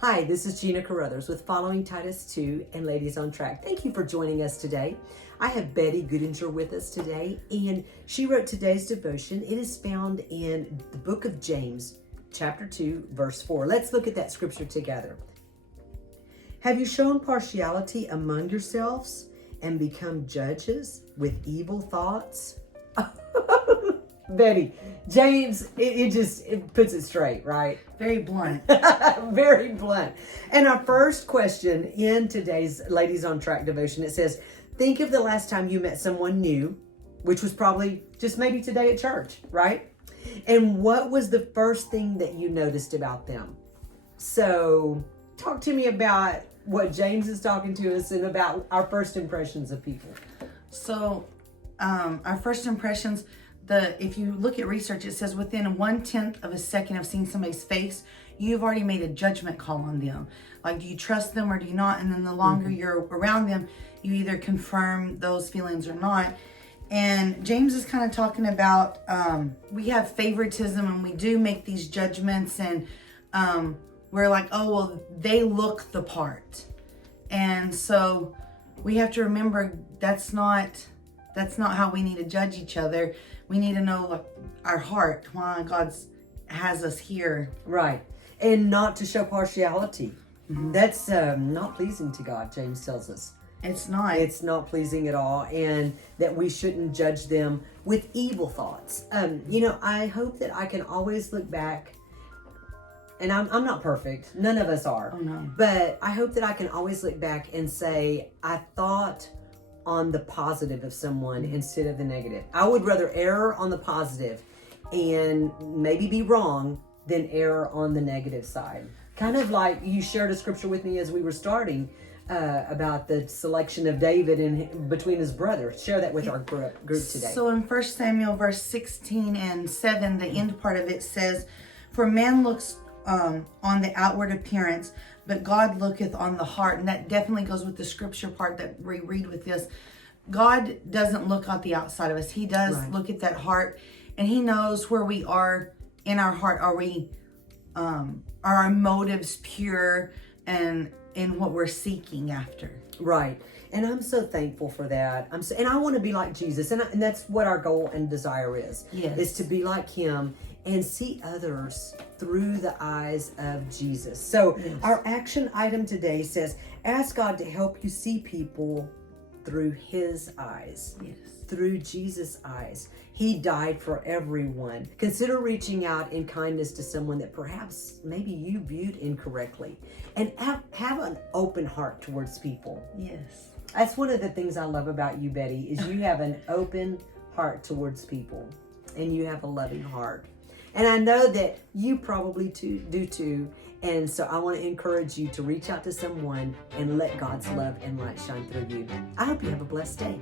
Hi, this is Gina Carruthers with Following Titus 2 and Ladies on Track. Thank you for joining us today. I have Betty Goodinger with us today, and she wrote today's devotion. It is found in the book of James, chapter 2, verse 4. Let's look at that scripture together. Have you shown partiality among yourselves and become judges with evil thoughts? Betty, James, it puts it straight, right? Very blunt. Very blunt. And our first question in today's Ladies on Track devotion, it says, think of the last time you met someone new, which was probably just maybe today at church, right? And what was the first thing that you noticed about them? So talk to me about what James is talking to us and about our first impressions of people. So our first impressions, if you look at research, it says within 1/10 of a second of seeing somebody's face, you've already made a judgment call on them. Like, do you trust them or do you not? And then the longer you're around them, you either confirm those feelings or not. And James is kind of talking about we have favoritism and we do make these judgments, and we're like, oh, well, they look the part. And so we have to remember that's not how we need to judge each other. We need to know, like, our heart, why God has us here. Right. And not to show partiality. Mm-hmm. That's not pleasing to God, James tells us. It's not. It's not pleasing at all. And that we shouldn't judge them with evil thoughts. I hope that I can always look back, and I'm not perfect. None of us are. Oh, no. But I hope that I can always look back and say, I thought on the positive of someone instead of the negative. I would rather err on the positive and maybe be wrong than err on the negative side. Kind of like you shared a scripture with me as we were starting about the selection of David and between his brothers. Share that with our group today. So in 1 Samuel verse 16 and 7, the end part of it says, for man looks on the outward appearance, but God looketh on the heart. And that definitely goes with the scripture part that we read with this. God doesn't look at the outside of us. He does look at that heart, and he knows where we are in our heart. Are our motives pure and in what we're seeking after? Right. And I'm so thankful for that. And I want to be like Jesus. And that's what our goal and desire is. Yes. Is to be like him and see others through the eyes of Jesus. So our action item today says, ask God to help you see people through his eyes. Yes. Through Jesus' eyes. He died for everyone. Consider reaching out in kindness to someone that perhaps maybe you viewed incorrectly. And have an open heart towards people. Yes. That's one of the things I love about you, Betty, is you have an open heart towards people. And you have a loving heart. And I know that you probably do too. And so I want to encourage you to reach out to someone and let God's love and light shine through you. I hope you have a blessed day.